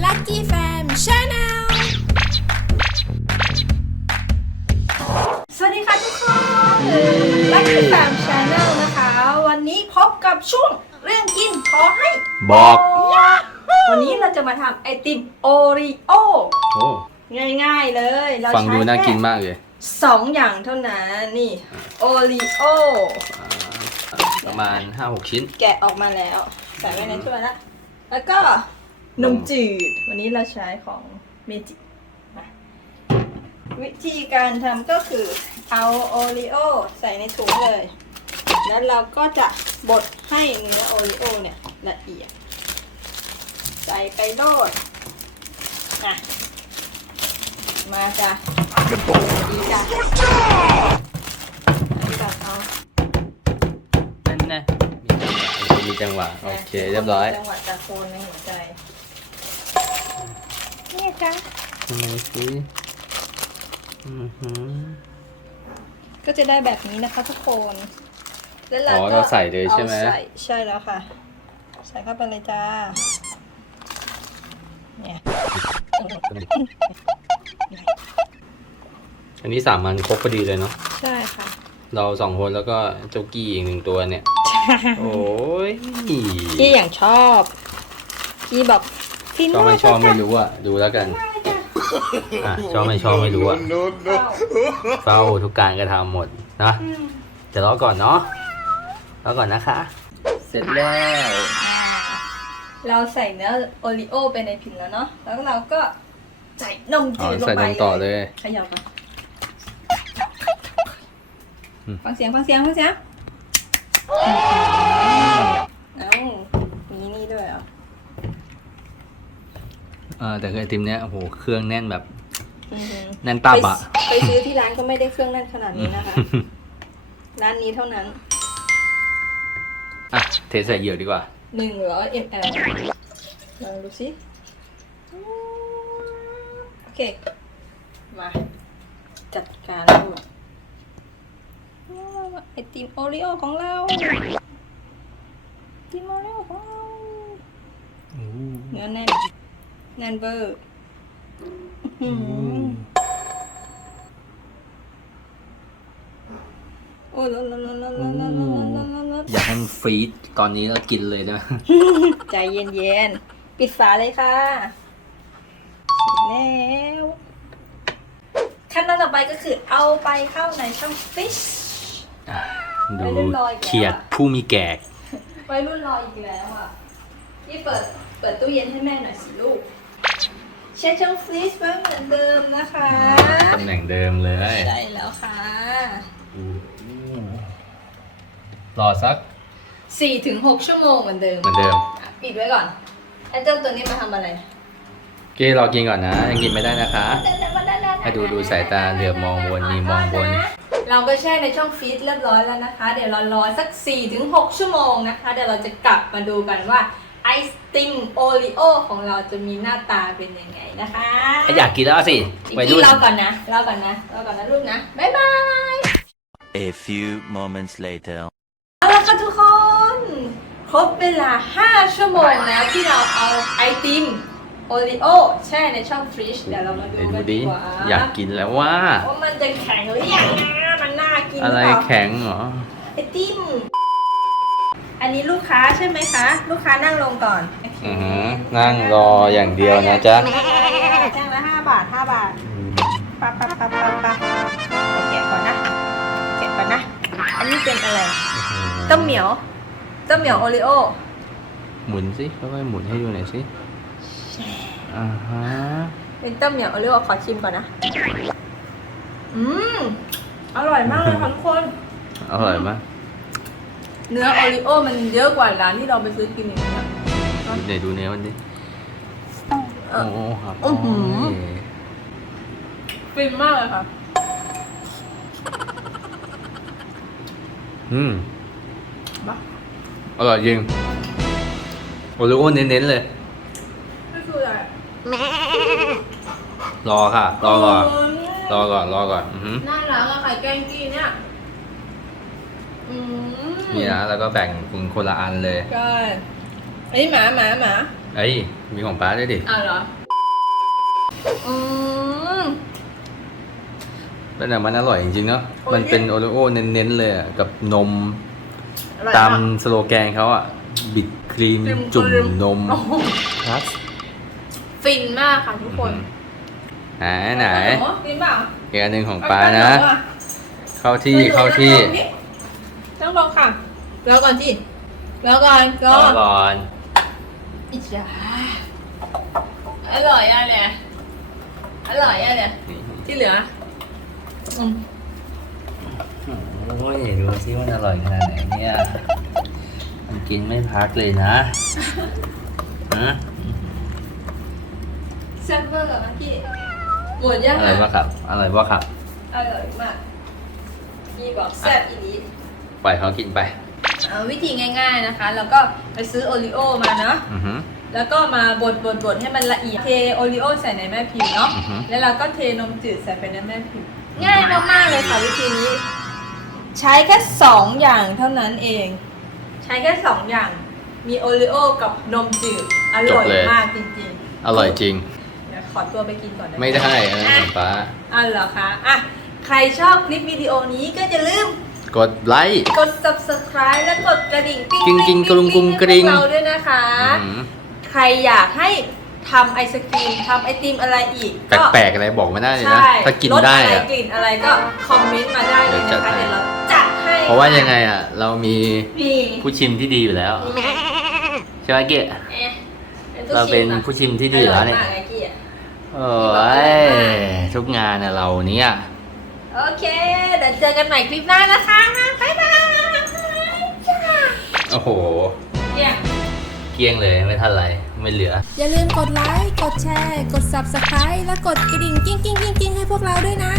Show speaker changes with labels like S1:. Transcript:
S1: Lucky Fam Channel
S2: สวัสดีค่ะทุกคน Lucky Fam Channel นะคะ วันนี้พบกับช่วงเรื่องกินขอให้
S3: บอก
S2: วันนี้เราจะมาทำไอติมโอรีโอ
S3: โอ้
S2: ง่ายๆเลย เรา
S3: ฟังดู
S2: ใช้
S3: น่ากิน
S2: แค่
S3: มากเลย
S2: สองอย่างเท่านั้น นี่โอรีโอ
S3: อ่าประมาณ 5-6 ชิ้น
S2: แกะออกมาแล้ว ใส่ไว้ในถ้วยละ แล้วก็ นมจืด วันนี้เราใช้ของเมจิมาวิธีการทำก็คือเอาโอรีโอใส่ในถุงเลย แล้วเราก็จะบดให้เนื้อโอรีโอเนี่ยละเอียด ใส่ไปโลดนะมาจ้ะดีจ้ะจับเอา
S3: นั่นนะมีจังหวะ โอเค เรียบร้อย
S2: จังหวะตะโคนในหัวใจ นี่จ้ะ
S3: ทำไมสิอือหือ
S2: ก็จะได้แบบนี้นะคะทุกคน แล้ว
S3: อ๋อเราใส่เลยใช่ไหม
S2: อาใส่ใช่แล้วค่ะ ใส่เข้าไปเลยจ้า เนี่ย
S3: อันนี้สามมันครบพอดีเลยเนาะ
S2: ใช่ค่ะ
S3: เราสองคนแล้วก็เจ้ากี้อีกหนึ่งตัวเนี่ย โอ้ย
S2: กี้อย่างชอบ กี้บอก ฟิน
S3: ชอบไม่ชอบไม่
S2: รู้
S3: รู้อะดูแล้วกันอะชอบไม่ชอบไม่รู้อะเฝ้าทุกการกระทำหมดนะจะรอก่อนเนาะรอก่อนนะคะ เสร็จแล้ว
S2: เราใส่เนื้อโอริโอไปในพิมพ์แล้วเนาะแล้วเราก็ใส่นม
S3: อ๋อ
S2: จืดลง
S3: ใส่
S2: ไป
S3: นมต่อเลย
S2: ขยับก่อน
S3: อืม
S2: ฟังเสียงฟังเสียงฟังเสียงเอ้ามีนี่ด้วยเหรอ
S3: เออแต่คือไอติมเนี้ยโอ้โหเครื่องแน่นแบบ
S2: อือหือ
S3: แน่นตับอะ
S2: ไปไปซื้อที่ร้านก็ไม่ได้เครื่องแน่นขนาดนี้นะคะ ร้านนี้เท่านั้น
S3: อะเทใส่เหยื่อดีกว่า
S2: หนึ่งร้อยมลลองดูสิโอเค มา จัดการลูกไอติมโอริโอของเราไอติมโอริโอของเราเนื้อแน่น แน่นเบอร์อื้อหือโอ้ยลนลนลนลนลนลนลนลนลน
S3: อยากให้มันฟรีดตอนนี้แล้วกินเลยได้ไหม
S2: ใจเย็นๆปิดฝาเลยค่ะเสร็จแล้ว ขั้นตอนต่อไปก็คือเอาไปเข้าในช่องฟิช
S3: ดู
S2: ไม่ได้ลอยอีกแล้วอะ
S3: เขียดผู้มีแกก
S2: ไว้รุ่นรออีกแล้วอะพี่เปิด เปิดตู้เย็นให้แม่หน่อยสิลูก เช็ดช่องฟรีซไว้เหมือนเดิมนะคะ
S3: ตำแหน่งเดิมเลย
S2: ใช่แล้วค่ะ
S3: รอสัก
S2: 4ถึง6ชั่วโมงเหมือนเดิม
S3: เหมือนเดิม
S2: อะปิดไว้ก่อนไอ้เจ้าตัวนี้มาทำอะไร
S3: เก้รอกินก่อนนะยังกินไม่ได้นะคะให้ดูดูสายตาเหลือบมองบนมีมองบน
S2: เราก็แช่ในช่องฟรีซเรียบร้อยแล้วนะคะ เดี๋ยวเรารอสัก4-6ชั่วโมงนะคะ เดี๋ยวเราจะกลับมาดูกันว่า ไอติมโอรีโอของเราจะมีหน้าตาเป็นยังไงนะคะ
S3: อยากกินแล้วสิ
S2: อีก
S3: ไป
S2: ที
S3: รุ่น
S2: เราก่อนนะเราก่อนนะเราก่อนนะลูกนะบ๊ายบาย
S4: A few moments later.
S2: เอาละค่ะทุกคน ครบเวลา 5 ชั่วโมงแล้วที่เราเอาไอติมโอรีโอแช่ในช่องฟรีซเดี๋ยวเรามาดู
S3: ไปดู
S2: กันดี
S3: ดิ
S2: กว่า
S3: อยากกินแล้วว่า
S2: ว่ามันจะแข็งหรือยังนะมันน่ากินห
S3: อะไร
S2: เปล่า
S3: แข็งเหรอ
S2: ไอติม อันนี้ลูกค้าใช่ไหมคะ ลูกค้านั่งลงก่อน
S3: อือหือนั่งรออย่างเดียวนะจ๊ะ
S2: แจ้งละห้าบาทห้าบาทปะปะปะปะปะโอเคก่อนนะเก็บก่อนนะ อันนี้เป็นอะไรต้มเหมียวต้มเหมียวโอริโอ
S3: หมุนสิค่อยๆหมุนให้ดูหน่อยสิอ่าฮะ
S2: เป็นต้มเหมียวโอริโอขอชิมก่อนนะอืมอร่อยมากเลยค่ะทุกคน
S3: อร่อยมาก
S2: เนื้อโอริโอมันเยอะกว่าร้านที่เราไปซื้อกินอีกนะ
S3: เดี๋ยวดูเนื้อมันดิ
S2: เออ
S3: โอ้ครับ
S2: อื้อหือ
S3: โอ้ย
S2: ฟินมากเลยค่ะ
S3: อืม
S2: มา
S3: อร่อยจริงโอริโอเน้นๆเลย
S2: ไม่คืออะไร
S3: รอค่ะ รอก่อนรอก่อนรอก่อนอือหือ
S2: น่ารักอะไข่แกงกี้เนี่ย อืม
S3: นี่นะแล้วก็แบ่งเป็นคนละอันเลย
S2: ใช่อันนี้หมาหมาหมา
S3: เอ้ยมีของป้าด้วยดิ
S2: อ้าวเหรอ อืม
S3: แต่มันอร่อยจริงๆเนาะ
S2: โอ้ย
S3: มันเป็นโอริโอเน้นๆเลยอะกับนม
S2: อร่อย
S3: ตาม
S2: ก
S3: สโลแกนเขาอะบิดครีม
S2: ครีม
S3: จุ่ม
S2: ครีม
S3: นม
S2: โอ้โห
S3: ครับ
S2: ฟินมากค่ะทุกคน
S3: ไหนไหน
S2: โอ้โกินเปล่า
S3: อีกอันหนึ่งของป้านะเข้าที่
S2: ไม่รู้
S3: เข้าที่
S2: ต้องลองค่ะ แล้วก่อนสิแล้วก่อนก็
S3: รอก่อน
S2: อิจฉาอร่อยอะเนี่ยอร่อยอะเนี่ย
S3: นี่
S2: ที่เหลืออืม
S3: โอ้ยดูซิว่ามันอร่อยขนาดไหนเนี่ย มันกินไม่พักเลยนะฮะ
S2: แซ่บเวอร์เหรอพี่หมดยัง
S3: อะไร
S2: อะ
S3: วะครับอะไรวะครับ
S2: อร่อยมากพี่บอกแซ่บอีนี้
S3: ปล่อยเขากินไป
S2: เอา วิธีง่าย ๆนะคะ แล้วก็ไปซื้อโอริโอมาเนาะ
S3: อือหือ
S2: แล้วก็มาบดบดบดให้มันละเอียดเทโอริโอใส่ในแม่พิมพ์เนาะ
S3: อือฮึ
S2: แล้วเราก็เทนมจืดใส่ไปในแม่พิมพ์ง่ายมากๆเลยค่ะวิธีนี้ ใช้แค่สองอย่างเท่านั้นเอง ใช้แค่สองอย่างมีโอริโอกับนมจืดอร่อยมากจริง
S3: อร่อยจริง
S2: ๆเดี๋ยวขอตัวไปกินก่อนนะ
S3: ไม่ได้อันนั้นของป้า
S2: อะเหรอคะ อะ ใครชอบคลิปวิดีโอนี้ก็อย่าลืม
S3: กดไลค์
S2: กด subscribe และกดกระดิ่ง
S3: กริ๊งกริ๊งกรุงกรุงกริ๊ง
S2: ให้พวเราด้วยนะคะ
S3: อืม
S2: ใครอยากให้ทำไอศครีมทำไอติมอะไรอีก
S3: แปลกๆอะไรบอกมาได้เลยนะ
S2: ใช่
S3: ถ้ากิน
S2: รส
S3: ได้
S2: อะไร
S3: อะ
S2: กลิ่นอะไรก็คอมเมนต์มาได้เลย
S3: เดี๋ยวจั
S2: นะ
S3: ด
S2: คะ
S3: ให้
S2: เดี๋ยวเราจัดให้
S3: เพราะว่ายังไงอะ เรามี
S2: นี่
S3: ผู้ชิมที่ดีอยู่แล้วใช่ไหมเกะ
S2: เอ๊ะ
S3: เราเป็นผู้ชิมที่ดีอยู่แล้วเนี่ย
S2: อร่อยมากไอ้กี้อะ
S3: โอ้ยทุกงานอะเราเนี่ย
S2: โอเค เดี๋ยวเจอกันใหม่คลิปหน้านะคะบ๊ายบายจ้า
S3: โอ้โห
S2: เนี่ย
S3: เกลี้ยงเลยไม่ทันไรไม่เหลือ
S1: อย่าลืมกดไลค์ กดแชร์ กด Subscribe และกดกระดิ่งกิ้งกิ้งกิ้งกิ้งให้พวกเราด้วยนะ